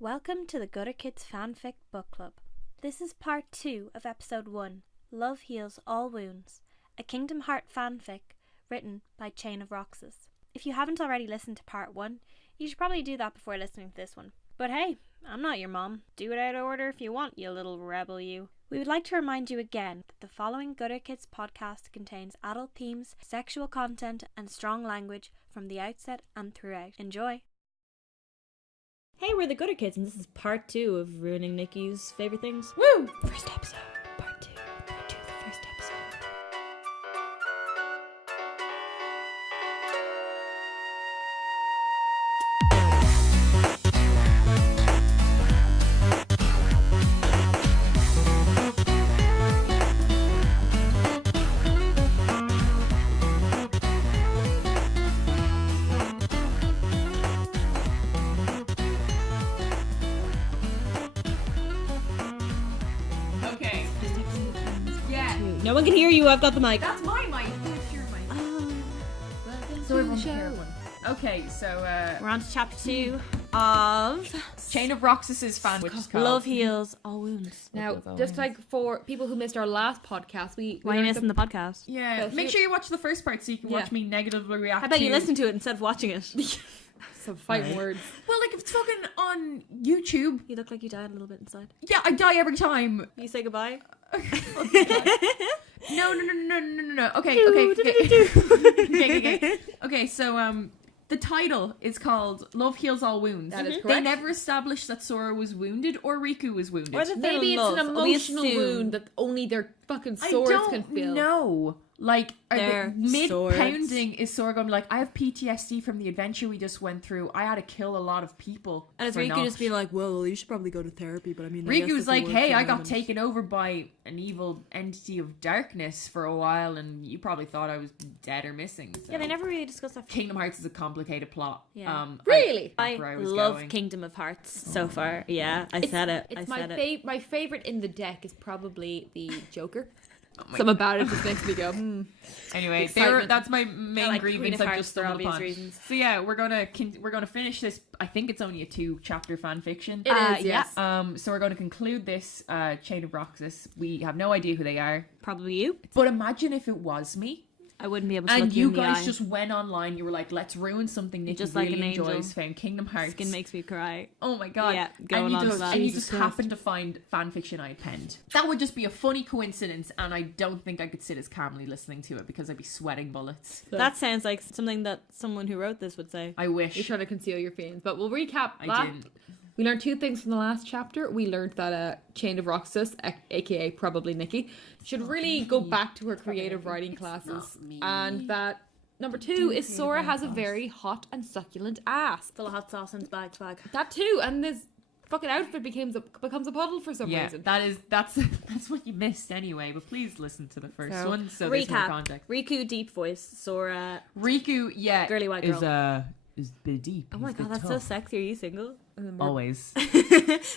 Welcome to the Gutter Kids Fanfic Book Club. This is part 2 of episode 1, Love Heals All Wounds, a Kingdom Heart fanfic written by Chain-of-Roxas. If you haven't already listened to part 1, you should probably do that before listening to this one. But hey, I'm not your mom. Do it out of order if you want, you little rebel you. We would like to remind you again that the following Gutter Kids podcast contains adult themes, sexual content, and strong language from the outset and throughout. Enjoy! Hey, we're the Gutter Kids, and this is part 2 of ruining Nikki's favourite things. Woo! First episode, part 2, the first episode. Okay. Yeah. No one can hear you, I've got the mic. That's my mic. That's your mic. So everyone can hear one. Okay, so We're on to chapter 2 of Chain-of-Roxas fan, which is called Love Heals All Wounds. Now, just like for people who missed our last podcast, Why are you missing the podcast? Yeah, make sure you watch the first part so you can watch me negatively react. How about to... you listen to it instead of watching it? some fighting words. Well, like if it's fucking on YouTube, You look like you died a little bit inside. yeah, I die every time. You say goodbye? No. Okay. Okay, so the title is called Love Heals All Wounds. That is They correct. never established that Sora was wounded or Riku was wounded. Or that Maybe they're it's an in love. We emotional assume. wound that only their fucking I swords don't can feel. know. Like, Their mid swords. pounding is Sora going to be like, I have PTSD from the adventure we just went through. I had to kill a lot of people. And it's for Riku not. just being like, well, you should probably go to therapy, but I mean, I guess Riku's it's a like, word hey, for I got moment." taken over by an evil entity of darkness for a while, and you probably thought I was dead or missing. So. Yeah, they never really discussed that. Kingdom Hearts is a complicated plot. Yeah. Really? I where I was love going. Kingdom of Hearts so far. Yeah, I said it. It's I my said it. my favorite in the deck is probably the Joker. Oh my Something about it just makes me go, Anyway, Excitement. that's my main I like grievance. Queen of I've Hearts just for stumbled obvious upon. reasons. So yeah, we're gonna finish this. I think it's only a 2-chapter fan fiction. It is, yes. yes. So we're going to conclude this Chain of Roxas. We have no idea who they are, Probably you. but imagine if it was me I wouldn't be able to and look you you in the guys eye. just went online. You were like, "Let's ruin something Nikki Just like really an angel. enjoys." Found Kingdom Hearts. Skin makes me cry. Oh my god! Yeah, and going you on just, to that. and you Jesus just Christ. happened to find fan fiction I had penned. That would just be a funny coincidence, and I don't think I could sit as calmly listening to it because I'd be sweating bullets. That sounds like something that someone who wrote this would say. I wish You're trying to conceal your feelings. But we'll recap I that. didn't. We learned 2 things from the last chapter. We learned that Chain of Roxas, aka probably Nikki, should really go back to her creative writing classes. And that number 2 is Sora has a very hot and succulent ass. Full of hot sauce and bag. That too, and this fucking outfit becomes a puddle for some Yeah, reason. that's what you missed anyway. But please listen to the first So, one so there's more Recap. context. Riku, deep voice. Sora, Riku, yeah, girly white girl. is a bit deep. Oh my god, that's so sexy. Are you single? And then we're- Always.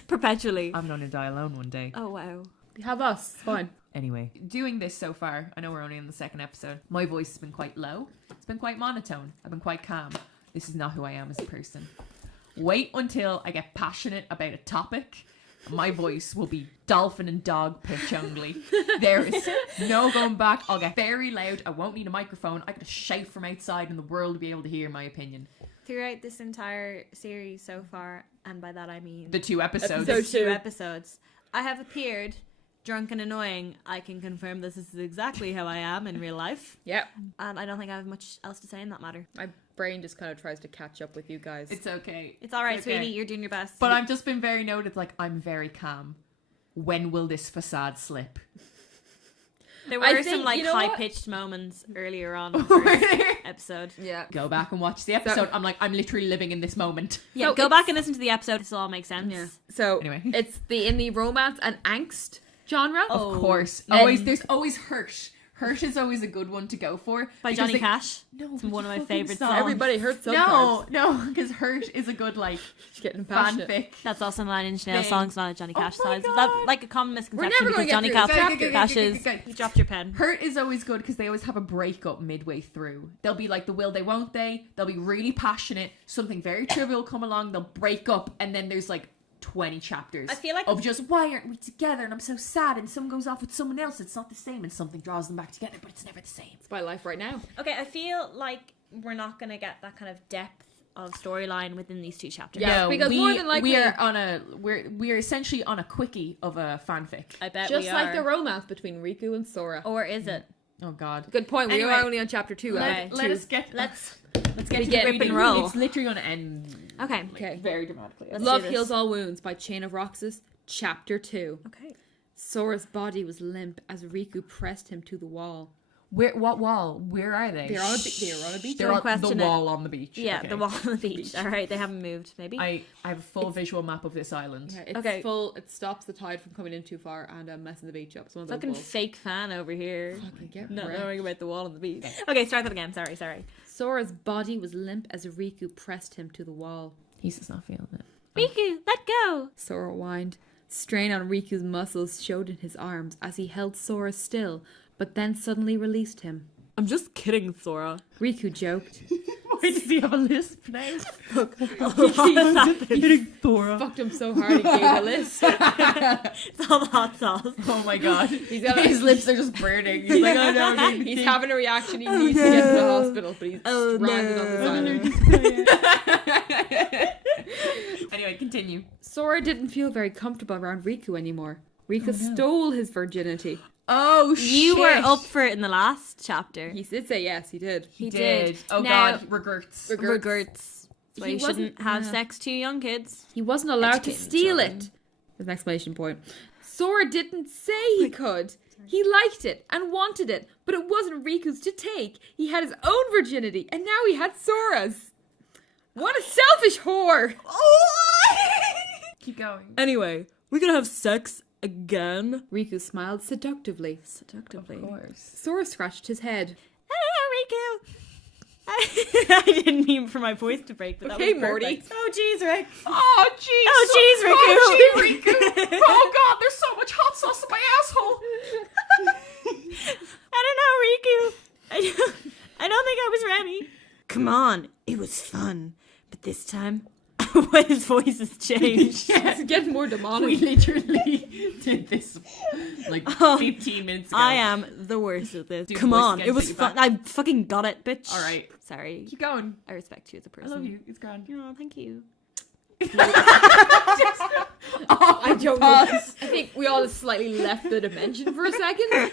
Perpetually. I'm going to die alone one day. Oh wow. Have us. It's fine. Anyway, doing this so far, I know we're only in the second episode, my voice has been quite low. It's been quite monotone. I've been quite calm. This is not who I am as a person. Wait until I get passionate about a topic. My voice will be dolphin and dog pitch only. There is no going back. I'll get very loud. I won't need a microphone. I can just shout from outside and the world will be able to hear my opinion. Throughout this entire series so far, and by that I mean The 2 episodes. Episode- 2 two. episodes, I have appeared drunk and annoying. I can confirm this is exactly how I am in real life, Yep. and I don't think I have much else to say in that matter. My brain just kind of tries to catch up with you guys. It's okay. It's alright, okay. sweetie. You're doing your best. But I've just been very noted, like, I'm very calm. When will this facade slip? there I were some think- like you know what? high-pitched moments earlier on in the first episode. yeah. Go back and watch the episode. I'm like, I'm literally living in this moment. Yeah, So go it's- back and listen to the episode. This will all make sense. Yeah. So Anyway. it's in the romance and angst genre. Oh. Of course. And- There's always hurt. Hurt is always a good one to go for. By because Johnny they- Cash. No, It's but one of my fucking favourite stop. songs. Everybody hurts No, sometimes. because Hurt is a good, like, She's getting passionate. fanfic. That's also Nine Inch Nails Thing. songs, not a Johnny Oh Cash my side. So God. that like a common misconception never because gonna Johnny get Cash, through this. Okay, Cash okay, is okay. you dropped your pen. Hurt is always good because they always have a breakup midway through. They'll be like the will they, won't they. They'll be really passionate. Something very trivial will come along. They'll break up, and then there's like 20 chapters I feel like of just, why aren't we together? And I'm so sad. And someone goes off with someone else. It's not the same. And something draws them back together, but it's never the same. It's my life right now. Okay, I feel like we're not going to get that kind of depth of storyline within these 2 chapters. Yeah, No, because more than likely we're essentially on a quickie of a fanfic. I bet just we like are. the romance between Riku and Sora. Or is it? Oh God. Good point. We Anyway, are only on chapter 2. okay. Let us get. Let's get We to get the rip and reading. roll. It's literally going to end. Okay. Okay. Very dramatically. Let's Love do this. Heals All Wounds by Chain-of-Roxas, chapter 2. Okay. Sora's body was limp as Riku pressed him to the wall. Where? What wall? Where are they? They're on a beach. They're Don't on the question it. wall on the beach. Yeah, Okay. the wall on the beach. All right, they haven't moved. Maybe. I have a full visual map of this island. Yeah, it's Okay. full. It stops the tide from coming in too far and messing the beach up. It's one of those Fucking walls. fake fan over here. Fucking get Not wrecked. knowing about the wall on the beach. Okay, start that again. Sorry. Sora's body was limp as Riku pressed him to the wall. He's just not feeling it. Riku, let go. Sora whined. Strain on Riku's muscles showed in his arms as he held Sora still, but then suddenly released him. I'm just kidding, Sora. Riku joked. Why does he have a lisp now? He fucked him so hard he gave a list. It's all the hot sauce. Oh my God. He's got His lips are just burning. He's like, oh no. He's having a reaction. He needs to get to the hospital, but he's stranded on this island. Anyway, continue. Sora didn't feel very comfortable around Riku anymore. Riku stole his virginity. Oh shit. You were up for it in the last chapter. He did say yes, he did. He did. Oh Now- God. Regrets. Regrets. That's why He you shouldn't wasn't- have yeah. sex to young kids. He wasn't allowed to Educating steal children. it. There's an exclamation point. Sora didn't say he could. He liked it and wanted it, but it wasn't Riku's to take. He had his own virginity, and now he had Sora's. What a selfish whore! Keep going. Anyway, we're gonna have sex again. Riku smiled seductively. Seductively. Of course. Sora scratched his head. Hello, Riku. I didn't mean for my voice to break, but Okay, that was Morty. perfect. Oh, jeez, Rick. Oh jeez. Oh, jeez, Riku. Oh, jeez, Riku. Oh God, there's so much hot sauce in my asshole. I don't know, Riku. I don't think I was ready. Come on, it was fun, but this time, his voice has changed. It's getting more demonic. We literally did this like 15 minutes ago. I am the worst at this. Dude, Come voice on, again, it was take it fun. back. I fucking got it, bitch. All right. Sorry. Keep going. I respect you as a I person. love you. It's grand. Oh, thank you. I don't know. I think we all just slightly left the dimension for a second.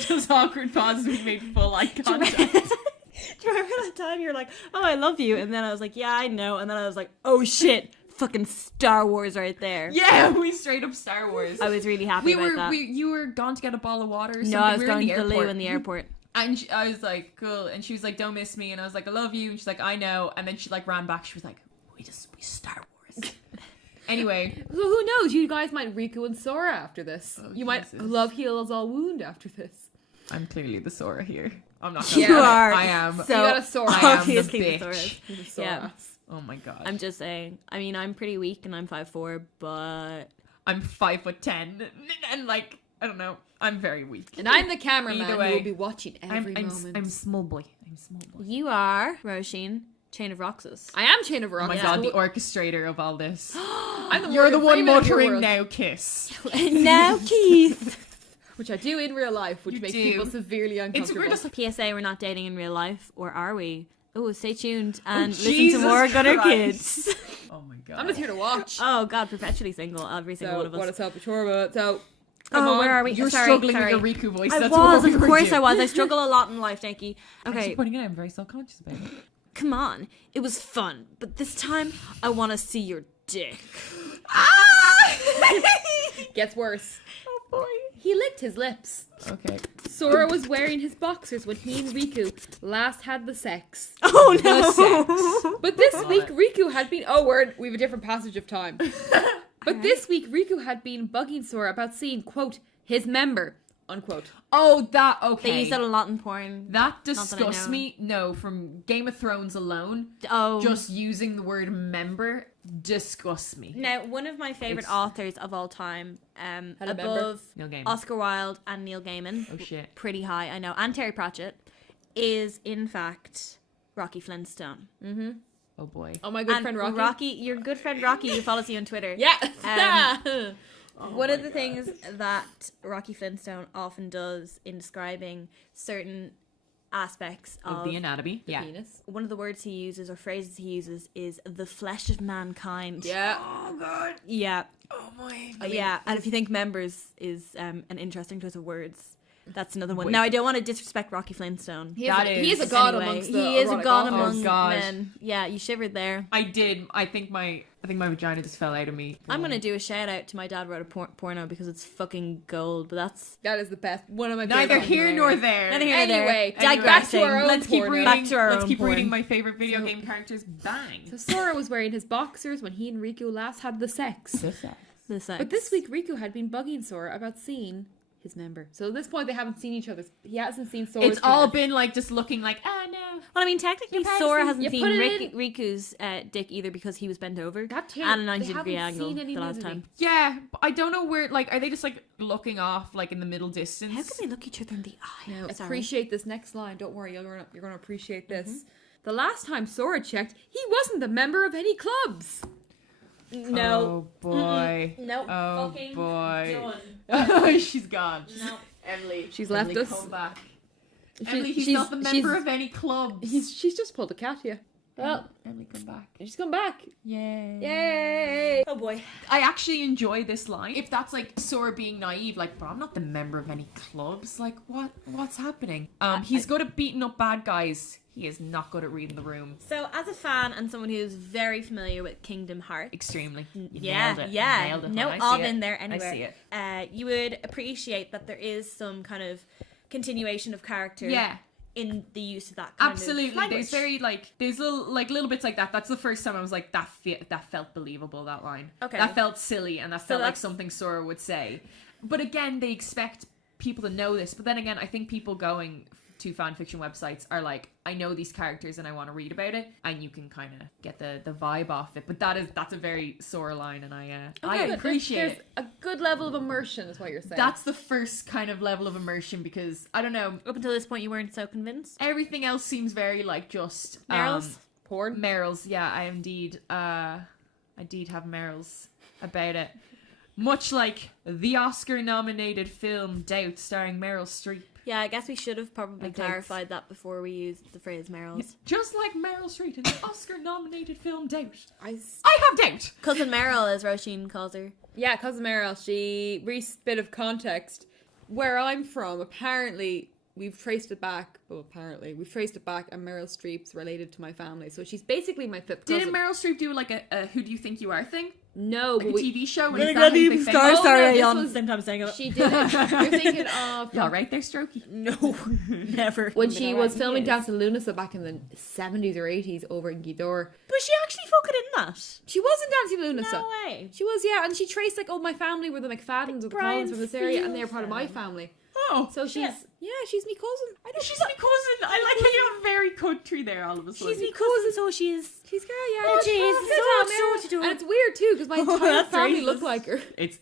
Just awkward pauses. We made full eye contact. Do you remember that time you were like, oh, I love you? And then I was like, yeah, I know. And then I was like, oh shit, fucking Star Wars right there. Yeah, we straight up Star Wars. I was really happy about that. You were gone to get a bottle of water or something. No, I was We were going in to the loo airport. in the airport. And I was like, cool. And she was like, don't miss me. And I was like, I love you. And she's like, I know. And then she like ran back. She was like, we Star Wars. Anyway. So who knows? You guys might Riku and Sora after this. Oh, you might Jesus. love heals all wound after this. I'm clearly the Sora here. I'm not You gonna lie. are. I am. So You got a Sora. I am the obviously the bitch. Soras. He's a Sora. Yeah. Oh my God. I'm just saying. I mean, I'm pretty weak and I'm 5'4", but I'm 5'10", and like, I don't know. I'm very weak. And I'm the cameraman Either who way, will be watching every moment. I'm small boy. I'm small boy. you are Roisin, Chain-of-Roxas. I am Chain of Oh Roxas. my God, the orchestrator of all this. I'm You're the one Freeman of your muttering world. now, kiss. Now, Keith. Which I do in real life, which You makes do. people severely uncomfortable. We're just like, PSA, we're not dating in real life, or are we? Oh, stay tuned and listen to Jesus more Gutter Christ. Kids. oh my God. I'm just here to watch. Oh God, perpetually single, every single one So of us. what a selfish horror. So Oh, where are we? You're sorry, struggling sorry. with your Riku voice. I That's was, what we of were course doing. I was. I struggle a lot in life, Danky. Actually, Okay, putting it in, I'm very self-conscious about it. come on. It was fun, but this time I want to see your dick. gets worse. Oh boy. He licked his lips. Okay. Sora was wearing his boxers when he and Riku last had the sex. Oh The no! sex. But this Got week it. Riku had been we have a different passage of time. But this week Riku had been bugging Sora about seeing, quote, his member, unquote. Oh, that okay. They use that a lot in porn. That that I disgusts know. me. No, from Game of Thrones alone, Oh, just using the word member disgusts me. now one of my favorite It's- authors of all time, Had a member? above Neil Gaiman. Oscar Wilde and Neil Gaiman, Oh shit. pretty high, I know, and Terry Pratchett, is in fact Rocky Flintstone. Mm-hmm. Oh boy. Oh, my good And friend Rocky. your good friend Rocky, who follows you on Twitter. Yeah. One of the things that Rocky Flintstone often does in describing certain aspects Of the anatomy. Yeah. Penis. one of the words he uses or phrases he uses is the flesh of mankind. Yeah. Oh god. Yeah. Oh my. Yeah. And if you think members is an interesting choice of words, that's another one. Wait. Now, I don't want to disrespect Rocky Flintstone. He That is a is- god Anyway, amongst the he is a erotic god authors. among Oh, God. men. Yeah, you shivered there. I did. I think my vagina just fell out of me. I'm going to do a shout out to my dad wrote a porno because it's fucking gold, but that's That is the best. One of my Neither favorite here ones. nor there. neither here nor there. Anyway, Digressing. back to our own Let's keep porno. reading. Back to our Let's own keep porn. reading my favorite video game characters. Bang. So Sora was wearing his boxers when he and Riku last had the sex. the sex. But this week Riku had been bugging Sora about seeing his member. So at this point they haven't seen each other. He hasn't seen Sora's It's all penis. been like just looking like, ah no. Well, I mean, technically, Comparison. Sora hasn't You seen put it Riku's dick either because he was bent over That too. and a They 90-degree haven't angle seen any the last nudity. time. Yeah, but I don't know where. Like, are they just like looking off, like in the middle distance? How can they look each other in the eye? Now, Sorry. appreciate this next line. Don't worry, you're gonna appreciate this. The last time Sora checked, he wasn't a member of any clubs. No. Oh boy. No. Oh Fucking boy. done. She's gone. No. Emily. She's left Emily, us. Come back. She's- Emily, he's she's- not the member of any clubs. She's just pulled a cat here. Well, Emily, come back. she's come back. Yay. Yay! Oh boy. I actually enjoy this line. If that's like Sora being naive, like, but I'm not the member of any clubs. Like, what's happening? He's good at beating up bad guys. He is not good at reading the room. So, as a fan and someone who's very familiar with Kingdom Hearts, Extremely. You yeah, nailed it. yeah, You nailed it. no I see of it. in there anywhere. I see it. You would appreciate that there is some kind of continuation of character. Yeah. In the use of that kind Absolutely. of language. There's very there's little bits like that. That's the first time I was like that felt believable, that line. Okay. That felt silly and that felt like that's- something Sora would say. But again, they expect people to know this. But then again, I think people going to fan fiction websites are like, I know these characters and I want to read about it, and you can kind of get the vibe off it. But that's a very Sora line, and I Okay, appreciate there's it. a good level of immersion, is what you're saying. That's the first kind of level of immersion, because I don't know, Up until this point, you weren't so convinced. everything else seems very like just Meryl's? porn. Meryl's, yeah, I indeed have Meryl's about it. Much like the Oscar-nominated film Doubt, starring Meryl Streep. Yeah, I guess we should have probably Like clarified that before we used the phrase Meryl's. Just like Meryl Streep in the Oscar-nominated film Doubt. I I have doubt! Cousin Meryl, as Roisin calls her. Yeah, cousin Meryl, bit of context. Where I'm from, apparently, we've traced it back, and Meryl Streep's related to my family. So she's basically my fifth cousin. Didn't Meryl Streep do like a Who Do You Think You Are thing? No, Like but a TV show? Really Is that how they good found- Oh, no, sorry, this I was- same time saying it. she did it. You're thinking of Yeah, right there, Strokey. No, never. when she was filming Yes. Dance of Lunasa back in the 70s or 80s over in Gidor. But she actually fucking in that. She was in Dancing Lunasa. No way. She was, yeah, and she traced like, my family were the McFaddens or the Brian Collins from this area, and they're part of my Field family. Oh, So she's, she's me cousin. I don't she's my cousin. I like how you're very country there all of a sudden. She's me cousin, so she is. She's girl, yeah. Oh, It's jeez, fun. so Good much time, so to do. And it's weird too, because my entire that's family racist. look like her. It's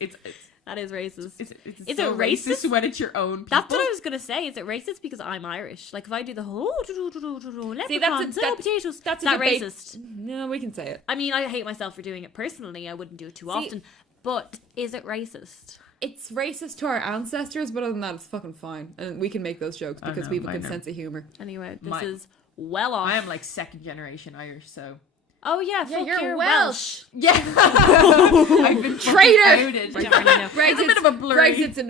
That is racist. It's Is so it racist? when it's your own people. That's what I was gonna say. Is it racist because I'm Irish? Like if I do the whole leprechauns, potatoes, that's is that a debate. racist? No, we can say it. I mean, I hate myself for doing it personally. I wouldn't do it too often. But is it racist? It's racist to our ancestors, but other than that, it's fucking fine. And we can make those jokes because know, we have a I good know. sense of humor. Anyway, this My- is well off. I am like second generation Irish, so Oh yeah, Yeah, fuck, you're Welsh. yeah. I've been Traitor! outed. I don't really know. It's a bit of a blurry. Brexit's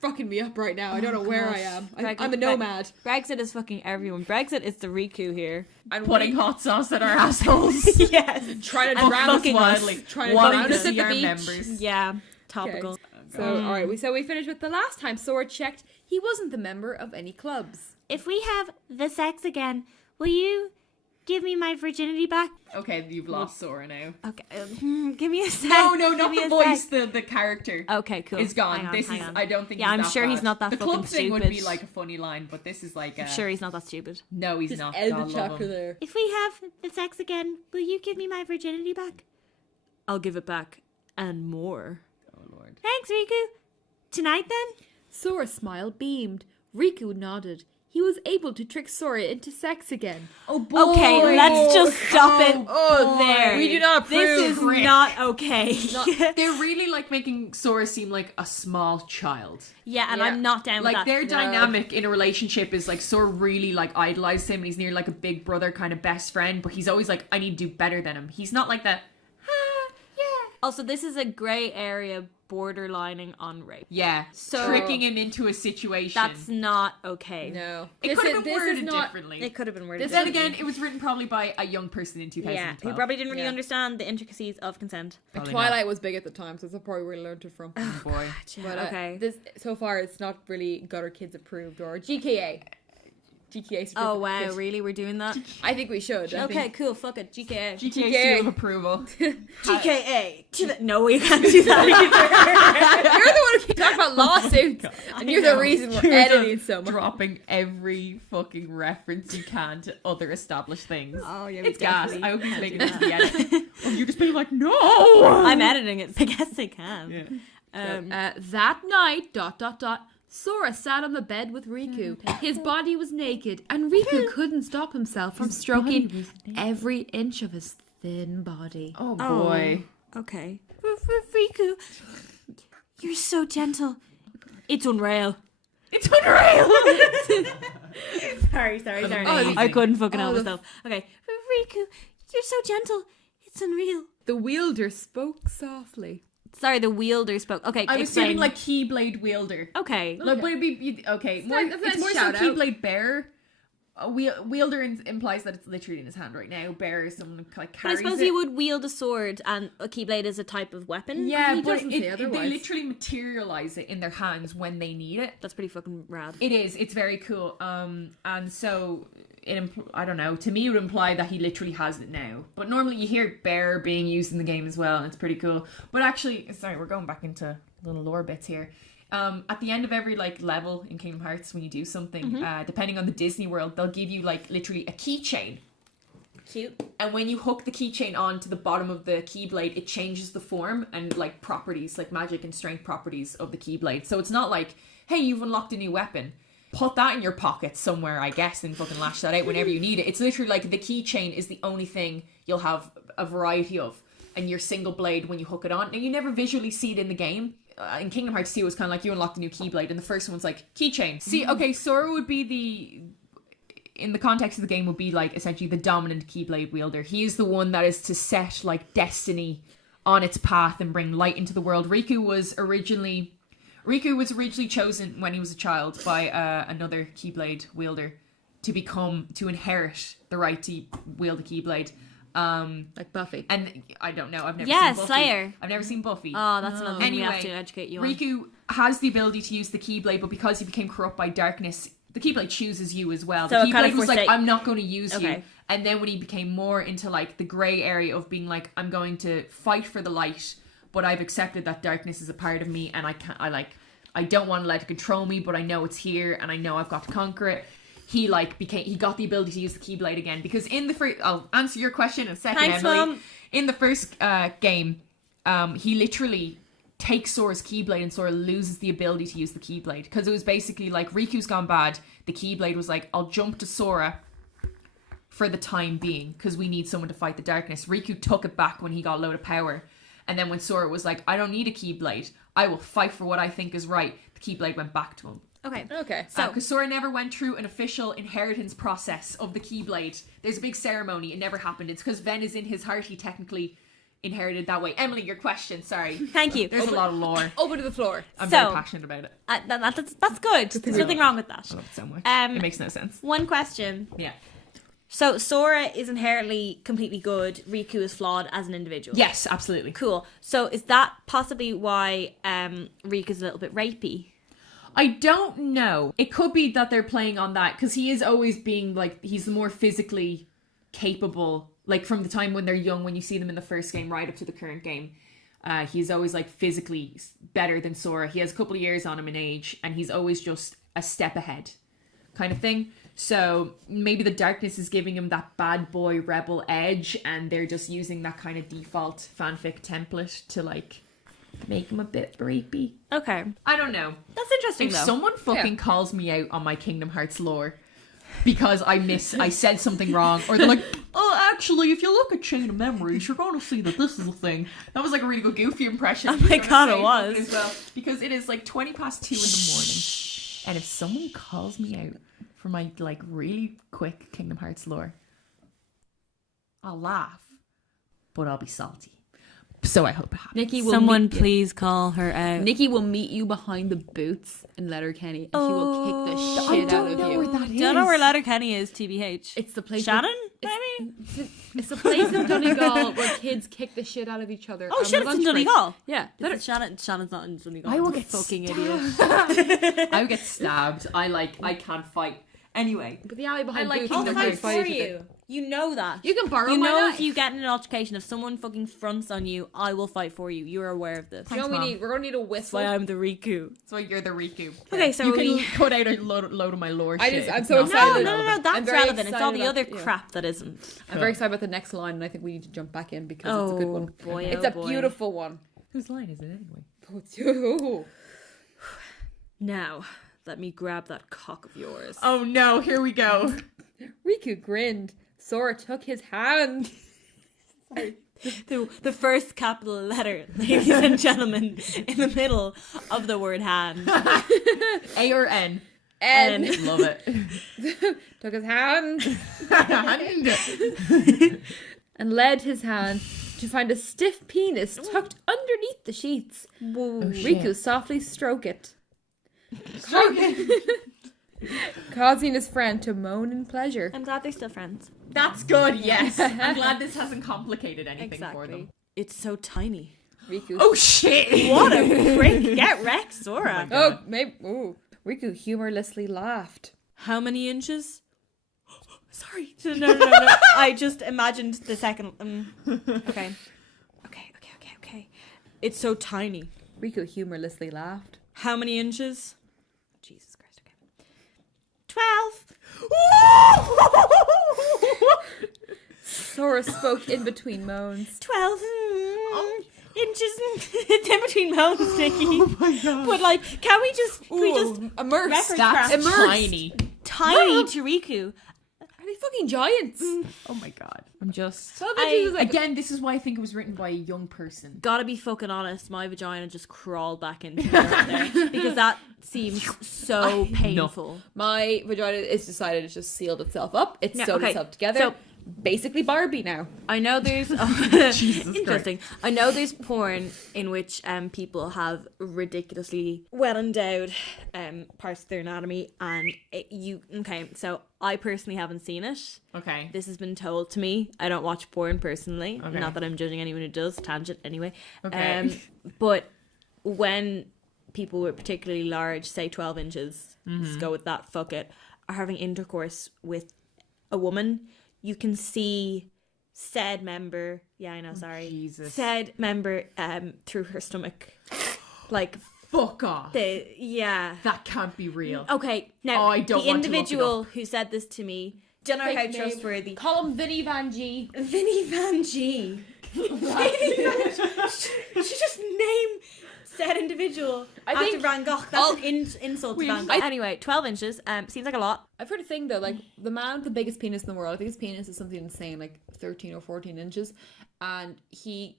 fucking me up right now. I don't know where I am. I'm a nomad. Brexit is fucking everyone. Brexit is the Riku here. And Putting hot sauce at our assholes. Yes. trying to And drown us fucking wildly. Trying to Wanting drown to us at see the our beach. members. Yeah. Topical. Okay. So, all right, we finished with the last time Sora checked. He wasn't the member of any clubs. If we have the sex again, will you give me my virginity back? Okay, you've lost Sora now. Okay. Give me a sec. No, Give not me the a voice. sec. The character Okay, cool. is gone. Hang on, This hang is. on. I don't think. Yeah, he's I'm that sure he's bad. not that The fucking club thing would stupid. be like a funny line, but this is like. I'm sure he's not that stupid. No, he's Just not. end God the love chapter him. there. If we have the sex again, will you give me my virginity back? I'll give it back. And more. Oh Lord. Thanks, Riku. Tonight then? Sora's smile beamed. Riku nodded. he was able to trick Sora into sex again. Oh boy. Okay, let's just stop it Oh, there. we do not This approve. is not okay. They're really like making Sora seem like a small child. Yeah, and Yeah. I'm not down with Like that. their dynamic in a relationship is like Sora really like idolizes him and he's near like a big brother kind of best friend, but he's always like, I need to do better than him. He's not like that. Also, this is a grey area borderlining on rape. Yeah. So- tricking him into a situation. That's not okay. No. It could have been worded not, differently. It could have been worded. Then differently. again, it was written probably by a young person in 2012. Yeah, who probably didn't really Yeah. understand the intricacies of consent. Probably Twilight was big at the time, so that's probably where we learned it from. not. Oh, boy. But Okay. this so far it's not really got our kids approved or GKA. GKA. Oh wow, certificate. really? We're doing that? I think we should. Okay, cool. Fuck it. GKA. GTA GKA. seal of approval. GKA. No, we can't do that You're the one who keeps talking about lawsuits, and you're the reason we're editing so much. Dropping every fucking reference you can to other established things. Oh, yeah, It's gas. I hope he's making it to the edit. Oh, you're just being like, no! I'm editing it. I guess I can. Yeah. That night, ... Sora sat on the bed with Riku. His body was naked, and Riku couldn't stop himself from stroking every inch of his thin body. Oh, boy. Okay. Riku, you're so gentle. It's unreal. It's unreal! Sorry. Amazing. I couldn't fucking help Oh, the- myself. Okay. Riku, you're so gentle. It's unreal. The wielder spoke softly. Sorry, the wielder spoke. Okay, I was explain. thinking like Keyblade wielder. Okay. Like, would it be okay? More, that's it's a more so shout out. Keyblade bearer. Wielder implies that it's literally in his hand right now. Bearer is someone who like But I carries suppose it. you would wield a sword, and a keyblade is a type of weapon. Yeah, He but doesn't say they otherwise. literally materialize it in their hands when they need it. That's pretty fucking rad. It is. It's very cool. And so I don't know. To me, it would imply that he literally has it now. But normally, you hear bear being used in the game as well, and it's pretty cool. But actually, sorry, we're going back into little lore bits here. At the end of every like level in Kingdom Hearts, when you do something, depending on the Disney World, they'll give you like literally a keychain. Cute. And when you hook the keychain onto the bottom of the keyblade, it changes the form and like properties, like magic and strength properties of the keyblade. So it's not like, hey, you've unlocked a new weapon. Put that in your pocket somewhere, I guess, and fucking lash that out whenever you need it. It's literally like the keychain is the only thing you'll have a variety of. And your single blade when you hook it on. Now, you never visually see it in the game. In Kingdom Hearts 2, it was kind of like you unlocked a new keyblade, and the first one's like, keychain. See, okay, Sora would be in the context of the game, would be like essentially the dominant keyblade wielder. He is the one that is to set like destiny on its path and bring light into the world. Riku was originally chosen when he was a child by another keyblade wielder to inherit the right to wield a keyblade. Like Buffy. And I don't know. I've never Yeah, seen Buffy. Slayer. I've never seen Buffy. Oh, that's another thing we have Anyway, to educate you on. Riku has the ability to use the Keyblade, but because he became corrupt by darkness, the Keyblade chooses you as well. So The it kind Keyblade of was like, forsake- I'm not going to use you. Okay. And then when he became more into like the grey area of being like, I'm going to fight for the light, but I've accepted that darkness is a part of me, and I don't want to let it control me, but I know it's here, and I know I've got to conquer it. He got the ability to use the Keyblade again, because in the first, I'll answer your question in a second, Thanks, Emily. Mom. In the first game, he literally takes Sora's Keyblade, and Sora loses the ability to use the Keyblade, because it was basically like, Riku's gone bad, the Keyblade was like, I'll jump to Sora for the time being, because we need someone to fight the darkness. Riku took it back when he got a load of power, and then when Sora was like, I don't need a Keyblade, I will fight for what I think is right, the Keyblade went back to him. Okay. So- Because Sora never went through an official inheritance process of the Keyblade. There's a big ceremony. It never happened. It's because Ven is in his heart. He technically inherited that way. Emily, your question. Sorry. Thank you. There's a lot of lore. Over to the floor. I'm So- very passionate about it. That's good. There's nothing wrong with that. I love it so much. Um, It makes no sense. One question. Yeah. So Sora is inherently completely good. Riku is flawed as an individual. Yes, absolutely. Cool. So is that possibly why Riku's a little bit rapey? I don't know. It could be that they're playing on that, because he is always being like, he's the more physically capable, like from the time when they're young, when you see them in the first game right up to the current game. He's always like physically better than Sora. He has a couple of years on him in age, and he's always just a step ahead kind of thing. So maybe the darkness is giving him that bad boy rebel edge, and they're just using that kind of default fanfic template to like make him a bit rapey. Okay. I don't know. That's interesting If though. someone fucking calls me out on my Kingdom Hearts lore, because I said something wrong, or they're like, oh, actually, if you look at Chain of Memories, you're going to see that this is a thing. That was like a really good Goofy impression. Oh my god, it was. As well, because it is like 2:20 in the morning, and if someone calls me out for my like really quick Kingdom Hearts lore, I'll laugh, but I'll be salty. So I hope it happens. Nikki will Someone please call her out. Nikki will meet you behind the boots in Letterkenny, and she will kick the shit out of you. Don't know where Letterkenny is, TBH. It's the place. Shannon, maybe? It's the place in Donegal where kids kick the shit out of each other. Oh shit, it's in Donegal. Yeah, Shannon's not in Donegal. I will get fucking stabbed. idiot. I would get stabbed. I can't fight. Anyway, but the alley behind like boots, I'll they're fight great for fighters. you. You know that. You can borrow You my know knife. if you get in an altercation, if someone fucking fronts on you, I will fight for you. You're aware of this. You know what we Mom. need? We're gonna need a That's whistle. why I'm the Riku. so you're the Riku. Okay, so you we... can cut out a load of my lore shit. I'm It's so not excited. No, relevant. that's I'm very relevant. It's all the excited other about- yeah. crap that isn't. I'm very excited about the next line, and I think we need to jump back in because it's a good one. Boy, It's oh a boy. beautiful one. Whose line is it anyway? Oh, it's you. Now, let me grab that cock of yours. Oh no, here we go. Riku grinned. Sora took his hand. The first capital letter, ladies and gentlemen, in the middle of the word hand. A or N? And Love it. took his hand Hand. and led his hand to find a stiff penis tucked underneath the sheets. Whoa. Riku softly stroked it, causing his friend to moan in pleasure. I'm glad they're still friends. That's good, yes. I'm glad this hasn't complicated anything for them. It's so tiny. Riku. Oh shit! What a prick. Get wrecked, Sora. Oh, maybe. Ooh. Riku humorlessly laughed. How many inches? Sorry. No. I just imagined the second. Okay. Okay. It's so tiny. Riku humorlessly laughed. How many inches? Jesus Christ. Okay. 12. Sora spoke in between moans. 12 inches. It's in between moans, Nikki. Oh my god. But like, can we just Immersed. reference That's craft tiny. tiny to Riku? Are they fucking giants? Oh my god. I'm just... Again, this is why I think it was written by a young person. Gotta be fucking honest, my vagina just crawled back into me right there because that seems so painful. my vagina is decided it's just sealed itself up. It's Yeah, sewed okay. itself together. So- basically Barbie now. I know there's Jesus interesting. I know there's porn in which people have ridiculously well endowed parts of their anatomy, and so I personally haven't seen it. Okay. This has been told to me. I don't watch porn personally. Okay. Not that I'm judging anyone who does. Tangent anyway. Okay. But when people with particularly large, say 12 inches, let's go with that, fuck it, are having intercourse with a woman, you can see said member, Jesus. said member through her stomach. Like, Fuck off. That can't be real. Okay, now, I don't the want to look it individual who said this to me, don't know how Fake name. trustworthy. Call him Vinny Van G. Vinny Van G. She just name said individual after think Van Gogh. That's an insult to Van Gogh. I- Anyway, 12 inches seems like a lot. I've heard a thing though, like the man with the biggest penis in the world, I think his penis is something insane, like 13 or 14 inches, and he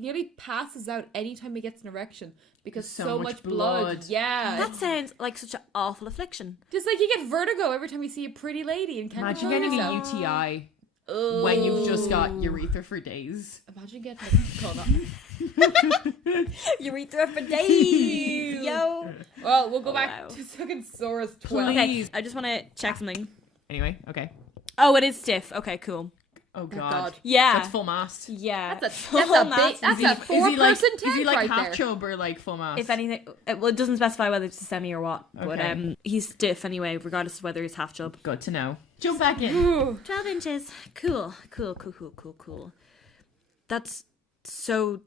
nearly passes out anytime he gets an erection because so much blood. Yeah, That sounds like such an awful affliction. just like you get vertigo every time you see a pretty lady and can't Imagine control getting a yourself. UTI when you've just got urethra for days. Imagine getting Urethra for days, yo. Well, we'll go Oh, back wow. to second Sora's 12. Okay, I just want to check something. Anyway, okay. Oh, it is stiff. Okay, cool. Oh god. God. Yeah. That's full mast. Yeah. That's Full a mast. big, that's a Is four-person like, tank is he like right half there. chub or like full mast? If anything, well, it doesn't specify whether it's a semi or what, but Okay. he's stiff anyway, regardless of whether he's half chub. Good to know. Jump back in. 12 inches. Cool. That's so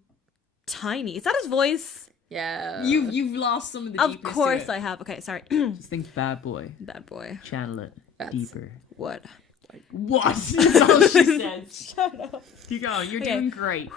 tiny. Is that his voice? Yeah. You've lost some of the Of deepness course to it. I have. Okay, sorry. Just think bad boy. Bad boy. Channel it That's- deeper. What? What? That's all she says. Shut up. Keep going. You're Okay. doing great.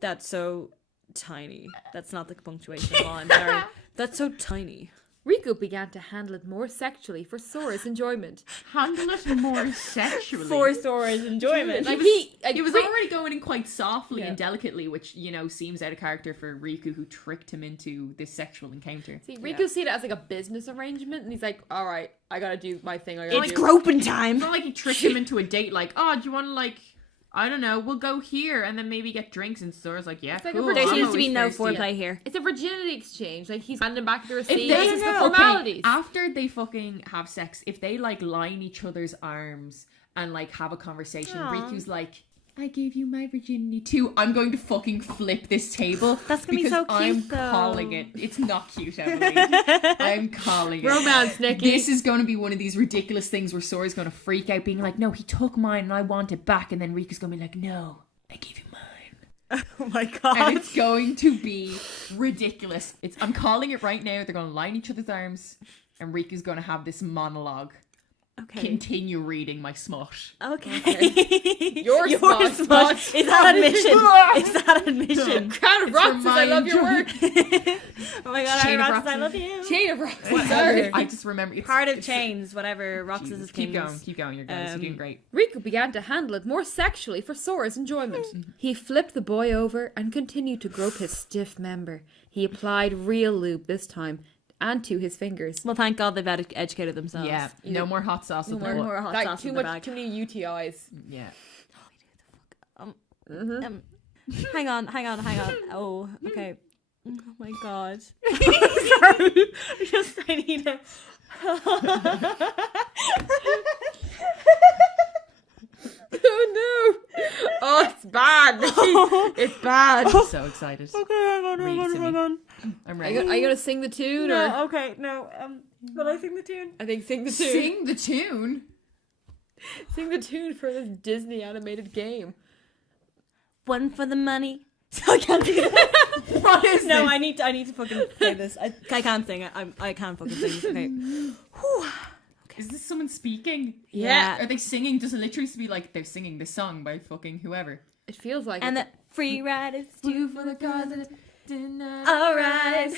That's so tiny. That's not the punctuation at all. I'm sorry. That's so tiny. Riku began to handle it more sexually for Sora's enjoyment. Handle it more sexually. For Sora's enjoyment. Like he was already going in quite softly and delicately, which, you know, seems out of character for Riku, who tricked him into this sexual encounter. See, Riku see it as like a business arrangement, and he's like, all right, I gotta do my thing. It's groping time. It's not like he tricked him into a date, like, oh, do you want to, like, I don't know, we'll go here and then maybe get drinks. And Sora's like, yeah, like cool. There I'm seems to be no thirsty. foreplay here. It's a virginity exchange. Like, he's handing back the receipt. If This is the formalities. after they fucking have sex, if they like line each other's arms and like have a conversation, Riku's like, I gave you my virginity too. I'm going to fucking flip this table. That's gonna be so cute, I'm though. calling it. It's not cute, Emily. I'm calling it. Romance, Nikki. This is going to be one of these ridiculous things where Sora's going to freak out, being like, no, he took mine and I want it back. And then Riku's going to be like, no, I gave you mine. Oh my god. And it's going to be ridiculous. I'm calling it right now. They're going to line each other's arms, and Riku's going to have this monologue. Okay. Continue reading my smut. Okay. Your smut. smut. Is that admission? Is that admission? Chain-of-Roxas, I love your work. Oh my god, Chain-of-Roxas. I love you. Chain-of-Roxas. Sorry. I just remember it's Part of chains, whatever. Roxas is Keep kings. going. You're going. You're doing great. Riku began to handle it more sexually for Sora's enjoyment. He flipped the boy over and continued to grope his stiff member. He applied real lube this time, and to his fingers. Well, thank God they've educated themselves. Yeah. No more hot sauce. No with more the hot Like, sauce too in the much, bag. too many UTIs. Yeah. Hang on. Oh, okay. Oh my god. Sorry. I need to... Oh no! Oh, it's bad. It's bad. I'm so excited. Okay, hang on. I'm Are ready. you gonna sing the tune, or No, okay, no. Will I sing the tune? I think sing the tune. Sing the tune. Sing the tune for this Disney animated game. One for the money. I can't do that. What is No, this? I need to fucking say this. I can't sing it. I can't fucking sing this. Okay. Whew. Is this someone speaking? Yeah. Are they singing? Does it literally be like they're singing this song by fucking whoever? It feels like And it. the free ride is due for the cause. Alright. Alright.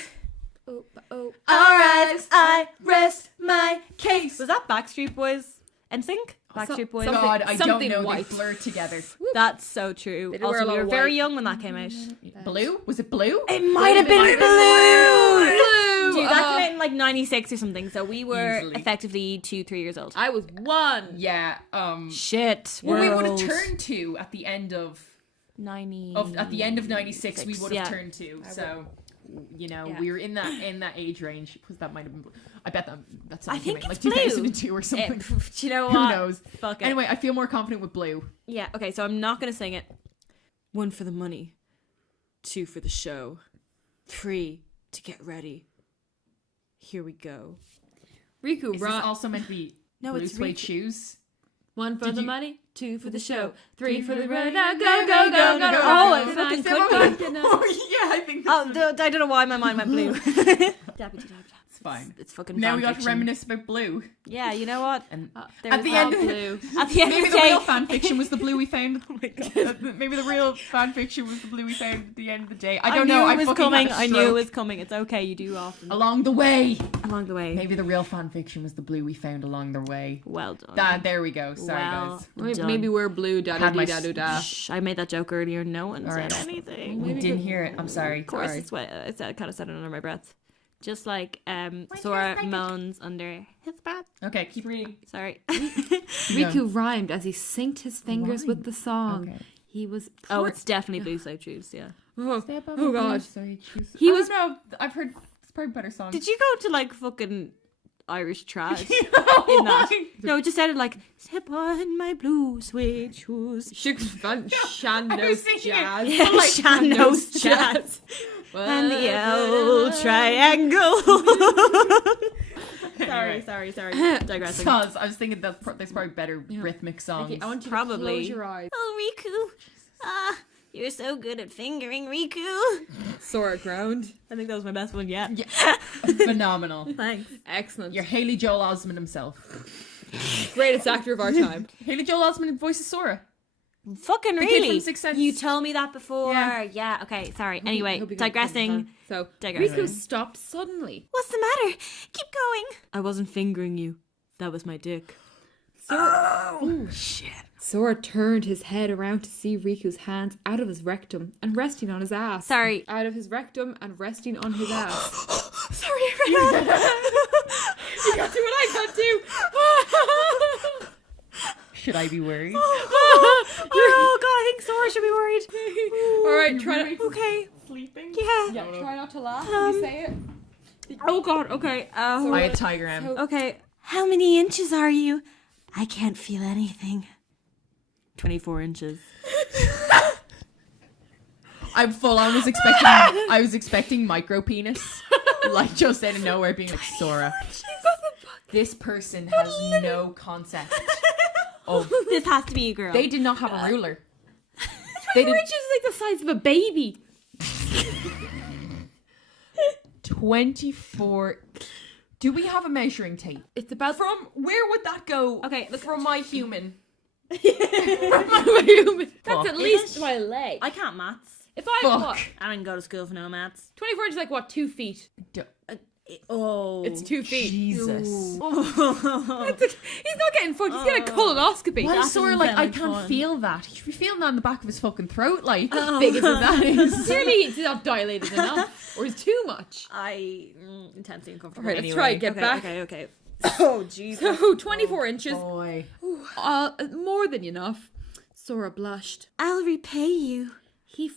Oh. Alright, I rest my case. Was that Backstreet Boys? NSYNC? Backstreet Boys? something- God, I don't something know. white. They blur together. That's so true. They did wear a Also, lot we were of very white. young when that came out. Blue? Was it blue? It might have been Might have blue! Blue! Dude, that came out in like 96 or something, so we were Easily. effectively 2-3 years old. I was 1. Yeah. Shit. Well, we would have world. turned 2 at the end of 90. at the end of 96. We would have yeah. turned 2. So, you know, Yeah. we were in that age range because that might have been. I bet that's I think like it's blue. 2002 or something. Do you know Who what? knows? Fuck it. Anyway, I feel more confident with blue. Yeah, okay, so I'm not going to sing it. 1 for the money. 2 for the show. 3 to get ready. Here we go. Riku Is this rocked. also meant to be No, blue it's suede Riku. shoes? 1 for Did the you- money, 2 for the show, 3 3 for the for run. the- Now go, go, go, go, go. Oh, it go. fucking Go, could go, be. go. Oh, yeah, I think Oh, I don't know why my mind went blue. it's fine. It's fucking Now fan we got to fiction. reminisce about blue. Yeah, you know what? And There at was the that end of Blue. At the end maybe of the the day, real fan fiction was the blue we found. Oh my god. Maybe the real fan fiction was the blue we found at the end of the day. I I don't knew know. it was fucking coming. had a I knew it stroke was coming. It's okay. You do often. along the way. Along the way. Maybe the real fan fiction was the blue we found along the way. Well done. There we go. Sorry, well guys. done. Maybe we're blue, da da Had my da da da. Shh, I made that joke earlier. No one All said right. anything. We didn't hear it. I'm sorry. Of course, Sorry. it's what I kind of said it under my breath. Just like Sora moans under his breath. Okay, keep reading. Sorry. Riku rhymed as he synced his fingers with the song. Okay. He was. Oh, it's definitely Blue Side Shoes. Yeah. Oh god. He was. No, I've heard. It's probably a better song. Did you go to like fucking Irish trash in in that? No, it just sounded like step on my blue suede shoes. Shan I knows was thinking it. jazz. Yeah, like Shan knows jazz. And the old triangle. Sorry. Digressing. Because I was thinking that there's probably better rhythmic songs. Okay, I want you Probably. to close your eyes. Oh, Riku. You're so good at fingering, Riku. Sora ground. I think that was my best one yet. Yeah. Phenomenal. Thanks. Excellent. You're Haley Joel Osment himself. Greatest actor of our time. Haley Joel Osment voices Sora. Fucking kid really? from Sixth Sense. You told me that before. Yeah. Yeah, okay, sorry. Hope Anyway, you got digressing. something fun. So Digressing. Riku stopped suddenly. What's the matter? Keep going. I wasn't fingering you. That was my dick. Sora, Shit. Sora turned his head around to see Riku's hands out of his rectum and resting on his ass. Sorry. Out of his rectum and resting on his ass. Sorry, everyone. You got to what I got to. Should I be worried? Oh god, I think Sora should be worried. All right, try to. Okay. Sleeping? Yeah. Yeah, try not to laugh when you say it. Oh god, okay. I had Tiger M. Okay. How many inches are you? I can't feel anything. 24 inches. I'm full on I was expecting micro penis. Like just out of nowhere being like Sora. This person has no concept of This has to be a girl. they did not have a ruler. They did. Which is like the size of a baby. 24. Do we have a measuring tape? It's about From where would that go? Okay, look From my human. That's Fuck. at least my leg. I can't maths. If I Fuck. what? I didn't go to school for no maths. 24 inches, like what? 2 feet. Oh. It's 2 feet. Jesus. He's not getting fucked. He's getting a colonoscopy. Why That is Sora doesn't like, sound I like can't fun. feel that? He should be feeling that in the back of his fucking throat, like. How big is that is? Clearly it's not dilated enough. Or it's too much. Intensely uncomfortable. Alright, let's try it. Get back. Okay. Oh, Jesus. So 24 inches. Boy. More than enough. Sora blushed. I'll repay you. He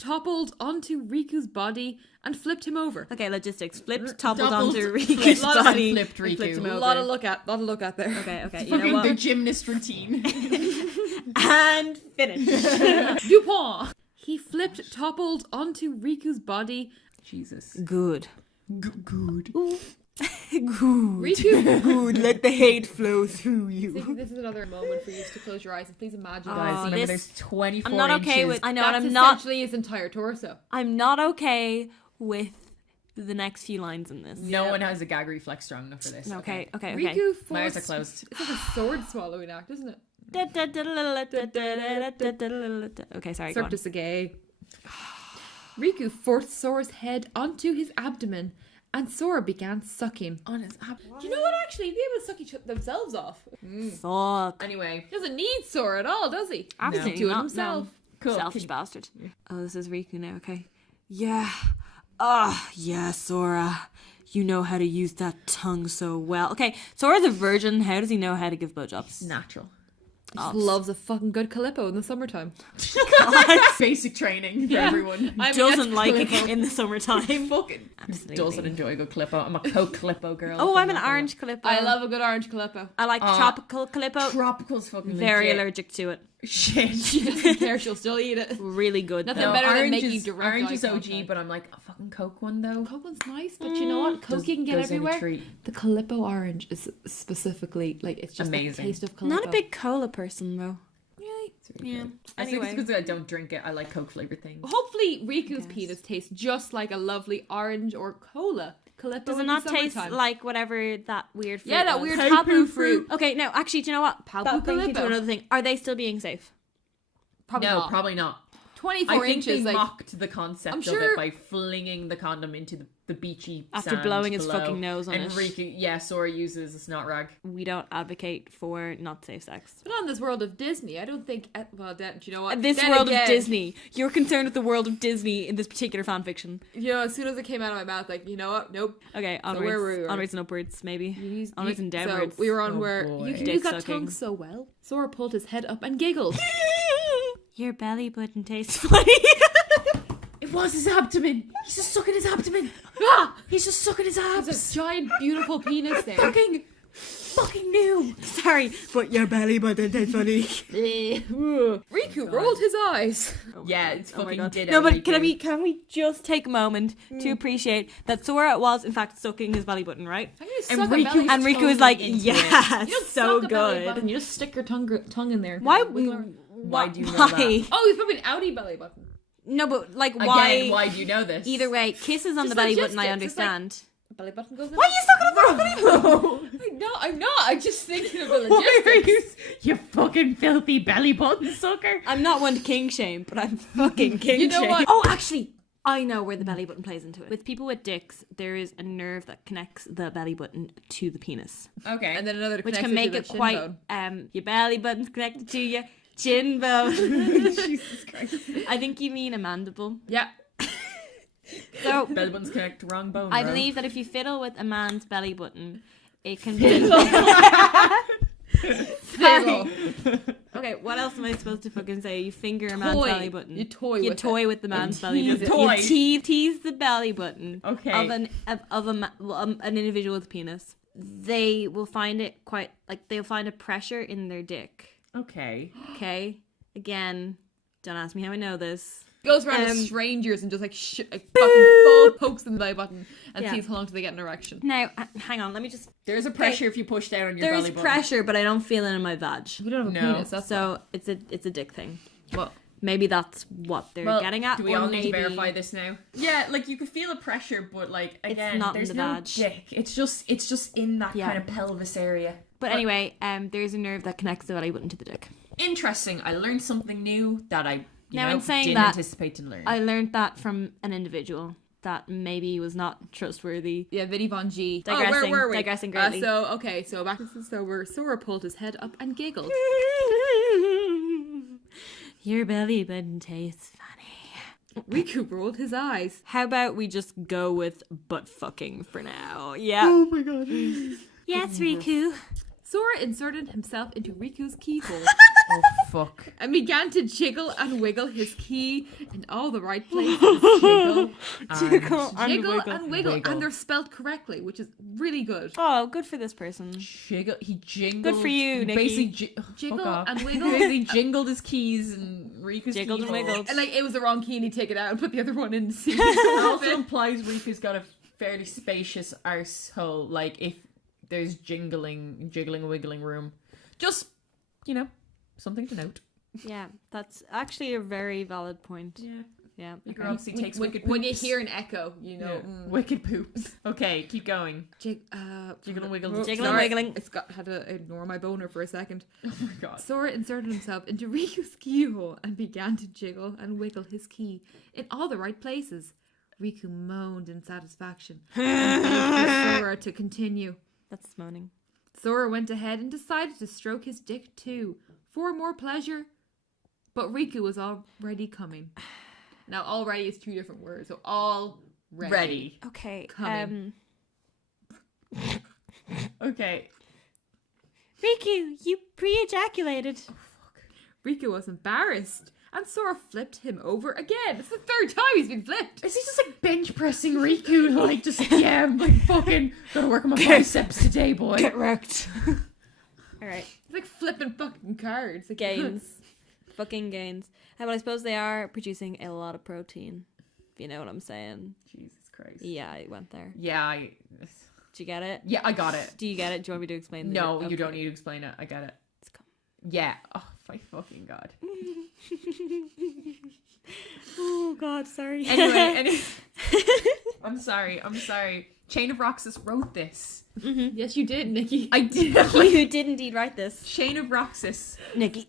toppled onto Riku's body and flipped him over. Okay, logistics. Flipped, toppled Doubled, onto flipped, Riku's lot of body. flipped and flipped him Riku. A over. lot to look at there. Okay. You Fucking know what? the gymnast routine. And finish. Dupont. He toppled onto Riku's body. Jesus. Good. Good. Riku. Good. Let the hate flow through I you. think this is another moment for you to close your eyes and please imagine Guys, Oh, remember this- there's 24 I'm not okay inches. with. I know, that's and I'm not. essentially his entire torso. I'm not okay with the next few lines in this. No one has a gag reflex strong enough for this. Okay. Riku My eyes forced. are closed. It's like a sword swallowing act, isn't it? Okay, sorry. Go on. Circus a gay. Riku forced Sora's head onto his abdomen, and Sora began sucking. On his Do you know what? Actually, they able to suck themselves off. Fuck. Anyway. He doesn't need Sora at all, does he? Absolutely Do it not. himself. No. Cool. Selfish bastard. Oh, this is Riku now. Okay. Yeah. Yeah, Sora. You know how to use that tongue so well. Okay, Sora's a virgin. How does he know how to give blowjobs? Natural. He just loves a fucking good Calippo in the summertime. Basic training for Yeah. everyone. I mean, Doesn't that's like Calippo. it in the summertime. Fucking Absolutely. doesn't enjoy a good Calippo. I'm a Coke Calippo girl. Oh, I'm an orange Calippo. I love a good orange Calippo. I like tropical Calippo. Tropical's fucking Very legit. allergic to it. Shit. She doesn't care, she'll still eat it. Really good. Nothing though. better than orange making is, direct orange eye is OG, contact. but I'm like a fucking Coke one though. Coke one's nice, but you know what? Coke you can get Goes in a everywhere. treat. The Calippo orange is specifically like it's just Amazing. the taste of Calippo. Not a big cola person though. Yeah. I think Anyway. it's because I don't drink it. I like Coke flavored things. Hopefully, Riku's penis tastes just like a lovely orange or cola. Calippo Does it in not the taste summertime. like whatever that weird fruit Yeah, that was? weird Papu tapu fruit. fruit. Okay, no, actually, do you know what? Papu That brings me to Calippo. another thing. Are they still being safe? Probably No, not. probably not. 24 I think inches. they Like, mocked the concept I'm of sure- it by flinging the condom into the beachy After sand blowing his below. fucking nose on and it. Riku, yeah, Sora uses a snot rag. We don't advocate for not safe sex. but on this world of Disney, I don't think. Well, then, do you know what? This Then world again, of Disney. You're concerned with the world of Disney in this particular fanfiction. You know, as soon as it came out of my mouth, like, you know what? Nope. Okay, where onwards, were we? onwards and upwards, maybe. You- Onwards and downwards. So we were on Oh, where boy. you can Dick use that sucking. tongue so well. Sora pulled his head up and giggled. Your belly button tastes funny. It was his abdomen. He's just sucking his abdomen. He's just sucking his abs. There's a giant, beautiful penis there. fucking new. Sorry, but your belly button tastes funny. Riku rolled his eyes. Yeah, it's Oh my fucking god. ditto. No, but Riku. can we just take a moment to appreciate that Sora was in fact sucking his belly button, right? And Riku- And Riku was like, into yeah, You don't so suck a belly good. button, you just stick your tongue in there. Why? Why do you know why? that? Oh, he's probably an outie belly button. No, but like Again, why do you know this? Either way, kisses on Just the belly button, I logistics, it's like- understand. Belly button goes in. Why are you sucking it for? No, I'm not. I'm just thinking of the Why are logistics. you fucking filthy belly button sucker? I'm not one to king shame, but I'm fucking king You know shame. what? Oh, actually, I know where the belly button plays into it. With people with dicks, there is a nerve that connects the belly button to the penis, Okay. And then another which connects can make to it the shin quite bone. your belly button's connected to your chin bone. Jesus Christ. I think you mean a mandible. Yeah. So Belly buttons connect, wrong bone. I bro. believe that if you fiddle with a man's belly button, it can be. Fiddle. Okay, what else am I supposed to fucking say? You finger a man's belly button. You toy You with toy it. with the man's belly tease button. it. You tease the belly button Okay. of an individual with penis. They will find it quite like they'll find a pressure in their dick. Okay. Okay, again, don't ask me how I know this. Goes around to Um, strangers and just like fucking full pokes in the belly button and Yeah. sees how long do they get an erection. Now, hang on, let me just. There's a pressure if you push down on your There's belly button. pressure, but I don't feel it in my vag. We don't have a No. penis. That's So it's a dick thing. well. Maybe that's what they're Well, getting at. do we or all maybe... need to verify this now? Yeah, like you could feel a pressure, but like again, not in there's the no vag. dick. It's just in that Yeah. kind of pelvis area. But anyway, there's a nerve that connects the belly button to the dick. Interesting. I learned something new that I Now, in saying didn't that, anticipate to learn. I learned that from an individual that maybe was not trustworthy. Yeah, Vinny Von G. Digressing- oh, where were we? digressing greatly. So back to where Sora pulled his head up and giggled. Your belly button tastes funny. Riku rolled his eyes. How about we just go with butt fucking for now? Yeah. my god. Yes, Riku. Sora inserted himself into Riku's keyhole Oh fuck. and began to jiggle and wiggle his key in all the right places. Jiggle, Jiggle and jiggle wiggle. and wiggle, Wiggle. and they're spelled correctly, which is really good. Oh, good for this person. He jingled. Good for you, Nikki. Basically, Jiggle fuck off. and wiggle. Basically jingled his keys and Riku's Jiggled and keyhole. wiggled. And like it was the wrong key and he take it out and put the other one in to see. It also implies Riku's got a fairly spacious arsehole. Like if there's jiggling, wiggling room. Just, something to note. Yeah, that's actually a very valid point. Yeah. Yeah. Riku Okay. obviously takes wicked poops. when you hear an echo, you know. Yeah. Wicked poops. Okay, keep going. Jiggle and wiggle. Jiggle and wiggling. It's got had to ignore my boner for a second. Oh my god. Sora inserted himself into Riku's keyhole and began to jiggle and wiggle his key in all the right places. Riku moaned in satisfaction and begged for Sora to continue. That's moaning. Sora went ahead and decided to stroke his dick too, for more pleasure. But Riku was already coming. Now, already is two different words, so all ready. Okay. Coming. Okay. Riku, you pre-ejaculated. Riku was embarrassed, and Sora flipped him over again. It's the third time he's been flipped. Is he just like bench pressing Riku? Like just I'm like fucking gotta work on my biceps today, boy. wrecked. All right. It's like flipping fucking cards. Like, Gains. Fucking gains. Well, I suppose they are producing a lot of protein. If you know what I'm saying. Jesus Christ. Yeah, I went there. Yeah, Did you get it? yeah, I got it. Do you get it? Do you want me to explain? No, Okay. you don't need to explain it. I get it. Let's go. Yeah. Oh my fucking god. Oh God, sorry. Anyway, I'm sorry. Chain-of-Roxas wrote this. yes, you did, Nikki. I did. You did indeed write this, Chain-of-Roxas. Nikki.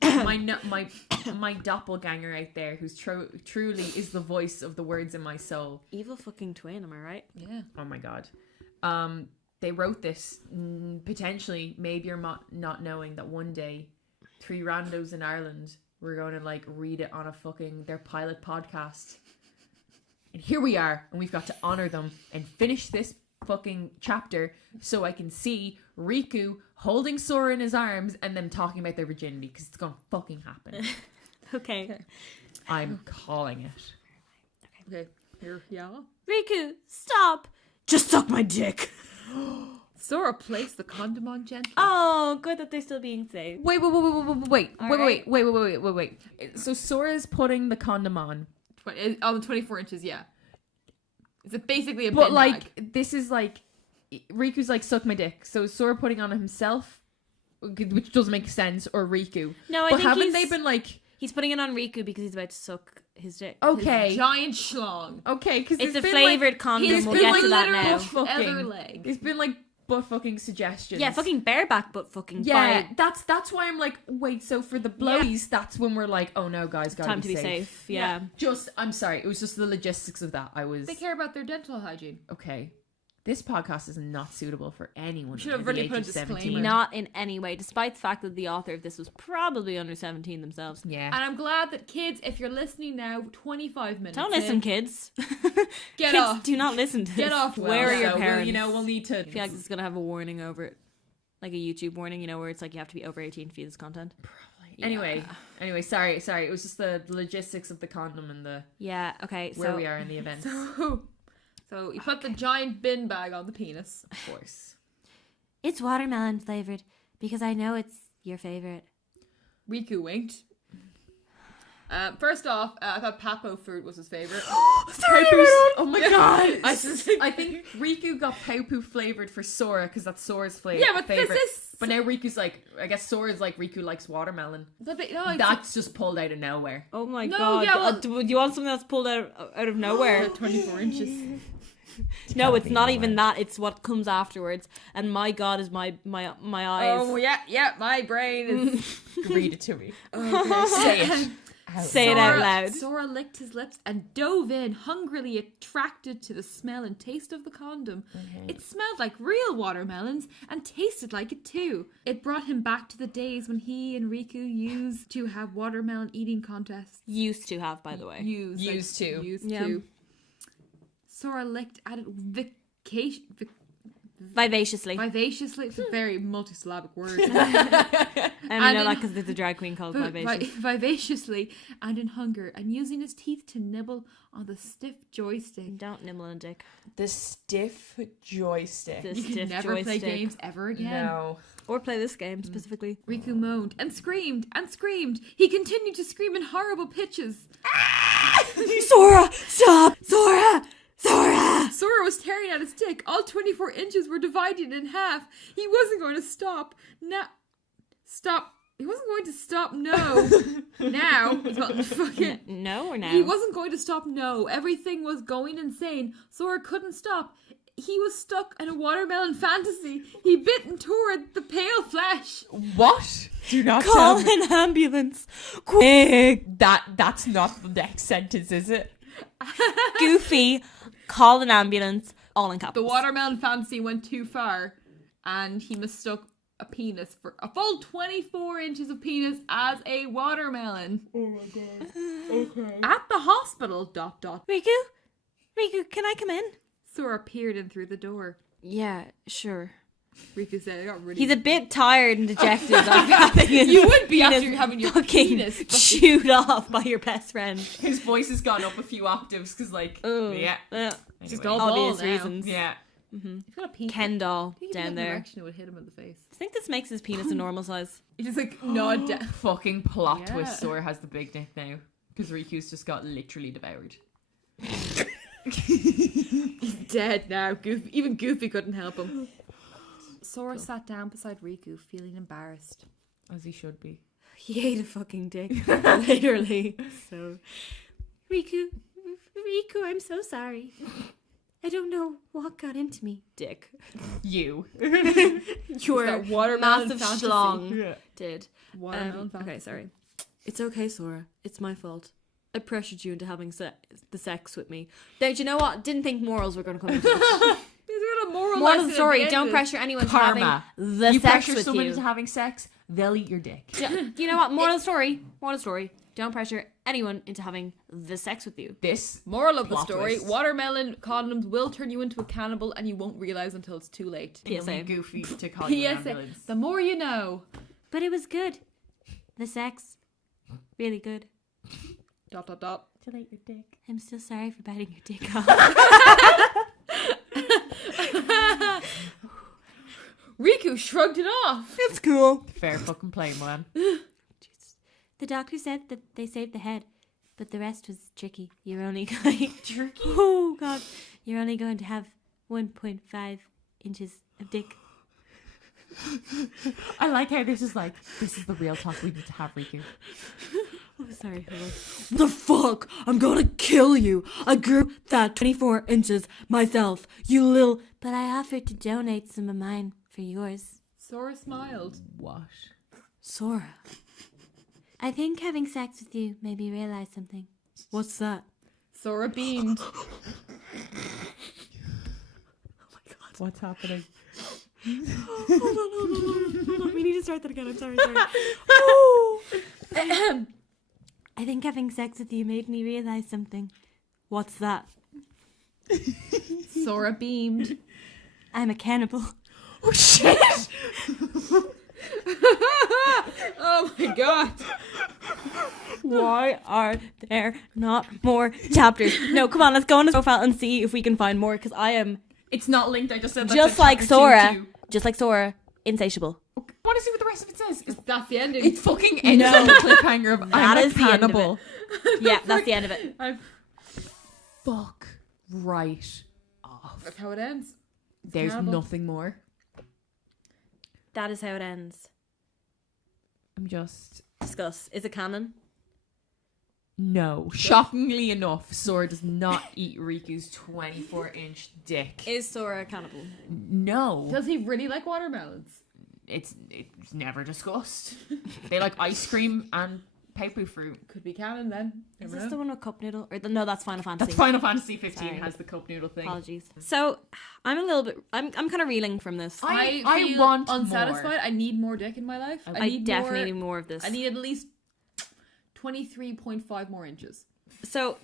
my doppelganger out there, who's truly is the voice of the words in my soul. Evil fucking twin. Am I right? Yeah. Oh my god. They wrote this potentially, maybe you're not knowing that one day 3 randos in Ireland were going to like read it on their pilot podcast. And here we are, and we've got to honor them and finish this fucking chapter so I can see Riku holding Sora in his arms and them talking about their virginity, because it's gonna fucking happen. Okay. I'm calling it. Okay. Here, yeah. Riku, stop. Just suck my dick. Sora placed the condom on gently. Oh, good that they're still being saved. Wait. Alright. Wait. So Sora's putting the condom on. On the 24 inches, yeah. It's basically a But bin like, bag. this is like, Riku's like, suck my dick. So Sora putting on himself, which doesn't make sense, or Riku. No, I But think haven't they been like, he's putting it on Riku because he's about to suck his dick. okay, Giant schlong. okay, because It's a flavored condom. We'll get to that now. Other leg. It's been like butt fucking suggestions. Yeah, fucking bareback butt fucking. Yeah, by that's why I'm like, wait, so for the blowies, that's when we're like, oh no, guys, gotta time to be safe. Yeah. I'm sorry, it was just the logistics of that. They care about their dental hygiene. Okay. This podcast is not suitable for anyone. We should have under the really age put a of disclaimer. 17. Not in any way, despite the fact that the author of this was probably under 17 themselves. Yeah. And I'm glad that kids, if you're listening now, 25 minutes. Don't listen, kids. Get Kids, off. do not listen to this. Get off. Where are your So parents? we'll need to. I feel like this is going to have a warning over it. Like a YouTube warning, where it's like you have to be over 18 to view this content. Yeah. Anyway, sorry. It was just the logistics of the condom and the Yeah, okay. where we are in the event. So you put the giant bin bag on the penis. Of course. It's watermelon flavored because I know it's your favorite. Riku winked. First off, I thought Papo fruit was his favorite. Oh my god! I think Riku got Paupu flavored for Sora because that's Sora's flavor. Yeah, but favorite. this. But now Riku's like, I guess Sora's like Riku likes watermelon. No, That's just pulled out of nowhere. Oh my No, god. yeah, well- Do you want something that's pulled out of nowhere? 24 inches. No, it's not even that. It's what comes afterwards. And my god, is my eyes. Oh, yeah, my brain is... Read it to me. Say it. Say it out loud. Sora licked his lips and dove in, hungrily attracted to the smell and taste of the condom. It smelled like real watermelons and tasted like it too. It brought him back to the days when he and Riku used to have watermelon eating contests. Used to have, by the way. Used Yeah. to. Sora licked at it Vivaciously. vivaciously. It's a very multisyllabic word. And I know in- that because there's a drag queen called Vivacious. Vivaciously and in hunger, and using his teeth to nibble on the stiff joystick. Don't nibble on a dick. The stiff joystick. The You can stiff never play joystick. games ever again. No. Or play this game specifically. Riku moaned and screamed and screamed. He continued to scream in horrible pitches. Sora! Stop! Sora! Sora! Sora was tearing at his dick. All 24 inches were divided in half. He wasn't going to stop. Stop. He wasn't going to stop. No. Now. Fucking. No or now? He wasn't going to stop. No. Everything was going insane. Sora couldn't stop. He was stuck in a watermelon fantasy. He bit and tore at the pale flesh. What? Do not Call tell me. an ambulance. Quick! That's not the next sentence, is it? Goofy, call an ambulance. All in caps. The watermelon fantasy went too far, and he mistook a penis for a full 24 inches of penis as a watermelon. Oh my god. Okay. At the hospital, ... Riku, can I come in? Sora peered in through the door. Yeah, sure. Riku said, I got really... He's a bit tired and dejected of having his You would be penis after having your fucking penis chewed off by your best friend. His voice has gone up a few octaves because, like, yeah. Just Anyway. all Obvious ball now. reasons. Yeah. He's got a penis. Ken doll If he down had an there. erection, it would hit him in the face. I think this makes his penis a normal size. He just like nod down. Fucking plot Yeah. twist. Sora has the big dick now because Riku's just got literally devoured. He's dead now. Even Goofy couldn't help him. Sora sat down beside Riku, feeling embarrassed. As he should be. He ate a fucking dick. Literally. So, Riku, I'm so sorry. I don't know what got into me. Dick. You. Your that watermelon massive fantasy. schlong did. Watermelon Okay, fantasy. sorry. It's okay, Sora. It's my fault. I pressured you into having the sex with me. Now, do you know what? Didn't think morals were going to come into this. There's a moral Moral of lesson the at story, the end don't of pressure anyone to Karma. having the You sex pressure with someone you. into having sex, they'll eat your dick. You know what? Moral of the story. Don't pressure anyone into having the sex with you. This Moral of the plot story: twist. watermelon condoms will turn you into a cannibal, and you won't realize until it's too late. PSA. Goofy to call you an PSA: ambulance. the more you know. But it was good. The sex. Really good. ... To eat your dick. I'm still sorry for biting your dick off. Riku shrugged it off. It's cool. Fair fucking play, man. The doctor said that they saved the head, but the rest was tricky. You're only going... Tricky? Oh, God. You're only going to have 1.5 inches of dick. I like how this is the real talk we need to have, Riku. Oh, sorry. Hello. What the fuck? I'm gonna kill you. I grew that 24 inches myself. You little... But I offered to donate some of mine for yours. Sora smiled. What? Sora. I think having sex with you made me realize something. What's that? Sora beamed. Oh my god. What's happening? Hold on. We need to start that again. I'm sorry. Oh. I think having sex with you made me realize something. What's that? Sora beamed. I'm a cannibal. Oh shit! Oh my god. Why are there not more chapters? No, come on, let's go on his profile and see if we can find more, because I am It's not linked. I just said that's just like like chapter Sora, insatiable. 2. What is it? What the rest of it says? That's the ending. It's fucking ends on the cliffhanger of That I'm a is the end of cannibal. Yeah, that's the end of it. Fuck right off. That's how it ends. There's cannibal. nothing more. That is how it ends. I'm just... Discuss. Is it canon? No. Shockingly enough, Sora does not eat Riku's 24-inch dick. Is Sora a cannibal? No. Does he really like watermelons? It's never discussed. They like ice cream and paipu fruit. Could be canon then. Is Never this know. the one with cup noodle? No, that's Final Fantasy. That's Final Fantasy 15 Sorry. has the cup noodle thing. Apologies. So, I'm a little bit... I'm kind of reeling from this. I feel want unsatisfied. more. I need more dick in my life. I definitely need more of this. I need at least 23.5 more inches. So,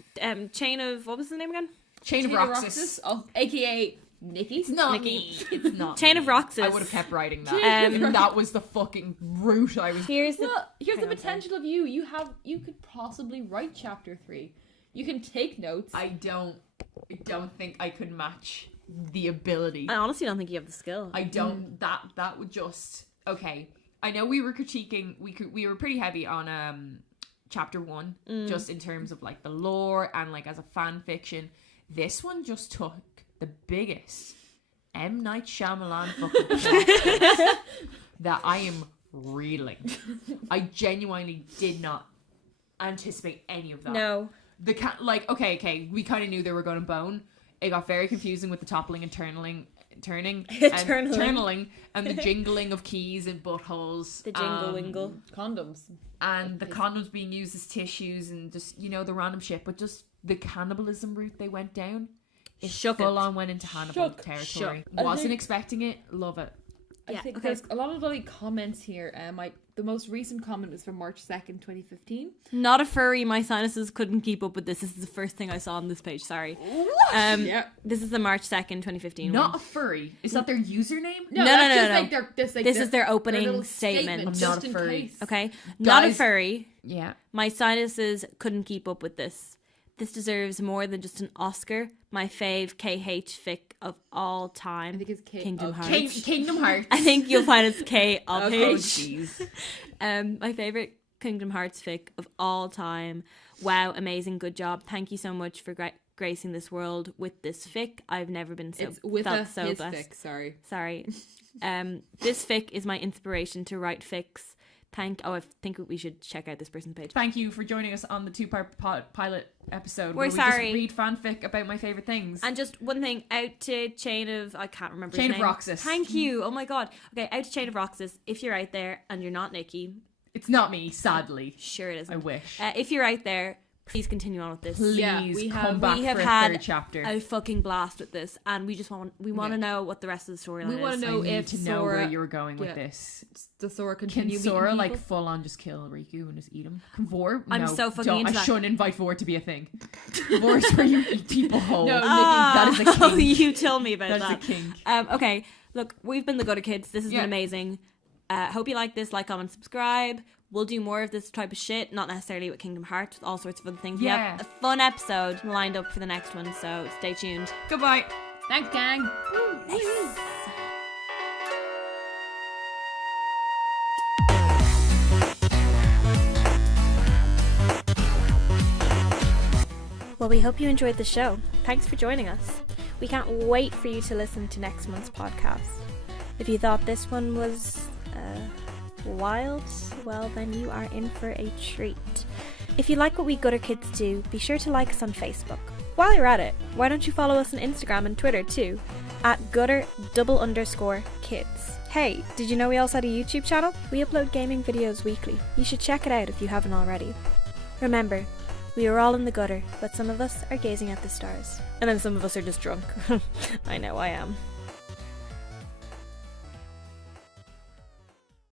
Chain of... What was the name again? Chain-of-Roxas. aka Nikki. It's not Nikki. me. It's not Chain me. of Roxas. I would have kept writing that. Um, That was the fucking route I was... Here's the... Well, here's the Hang on, sorry. potential of you. You could possibly write chapter 3. You can take notes. I don't think I could match the ability. I honestly don't think you have the skill. I don't. That would just... Okay. I know we were critiquing... We were pretty heavy on chapter 1, just in terms of like the lore and like as a fan fiction. This one just took the biggest M. Night Shyamalan fucking plot that I am reeling. I genuinely did not anticipate any of that. No. Okay, we kind of knew they were going to bone. It got very confusing with the toppling and turning and the jingling of keys and buttholes. The jingle wingle. Condoms. And the condoms being used as tissues and just, the random shit. But just the cannibalism route they went down. It Shook full it. on went into Hannibal Shook. territory. I Wasn't think- expecting it. Love it. Yeah, I think okay. there's a lot of like comments here. The most recent comment was from March 2nd, 2015. Not a furry. My sinuses couldn't keep up with this. This is the first thing I saw on this page. Sorry. Yeah. This is the March 2nd, 2015 Not one. a furry. Is that their username? No, that's just no. like their This is their opening little statement. I'm just not a in furry. case. Okay? Not a Guys- furry. Yeah. My sinuses couldn't keep up with this. This deserves more than just an Oscar. My fave KH fic of all time. I think it's Kingdom Hearts. Kingdom Hearts. I think you'll find it's K of Okay. Oh, H. jeez. My favorite Kingdom Hearts fic of all time. Wow, amazing, good job. Thank you so much for gracing this world with this fic. I've never been so It's with felt a so his blessed. fic, sorry. Sorry. This fic is my inspiration to write fics. I think we should check out this person's page. Thank you for joining us on the 2-part pilot episode. We're where sorry. We just read fanfic about my favorite things. And just one thing, out to I can't remember his name. Chain-of-Roxas. Thank you. Oh my god. Okay, out to Chain-of-Roxas. If you're out there and you're not Nikki, It's not me, sadly. sure it isn't. I wish. If you're out there, please continue on with this. Please Yeah, we come have- back we have for a had third chapter. A fucking blast with this, and we want Yeah. to know what the rest of the storyline is. We want to I know need if to know Sora where you were going with yeah. this. does Sora Can continue Sora meeting like people? full on just kill Riku and just eat him? Can Vor? I'm No, so fucking don't. into I that. shouldn't invite Vor to be a thing. Vor is where you eat people whole. No, that is a Oh, kink. you tell me about That is that. a kink. Okay, look, we've been the Gutter Kids. This has Yeah. been amazing. Hope you like this. Like, comment, subscribe. We'll do more of this type of shit, not necessarily with Kingdom Hearts, with all sorts of other things. We Yeah. have a fun episode lined up for the next one, so stay tuned. Goodbye. Thanks, gang. Nice. Well, we hope you enjoyed the show. Thanks for joining us. We can't wait for you to listen to next month's podcast. If you thought this one was wild, well, then you are in for a treat. If you like what we gutter kids do, be sure to like us on Facebook. While you're at it, why don't you follow us on Instagram and Twitter too, at gutter_kids. Hey, did you know we also had a YouTube channel? We upload gaming videos weekly. You should check it out if you haven't already. Remember, we are all in the gutter, but some of us are gazing at the stars. And then some of us are just drunk. I know I am.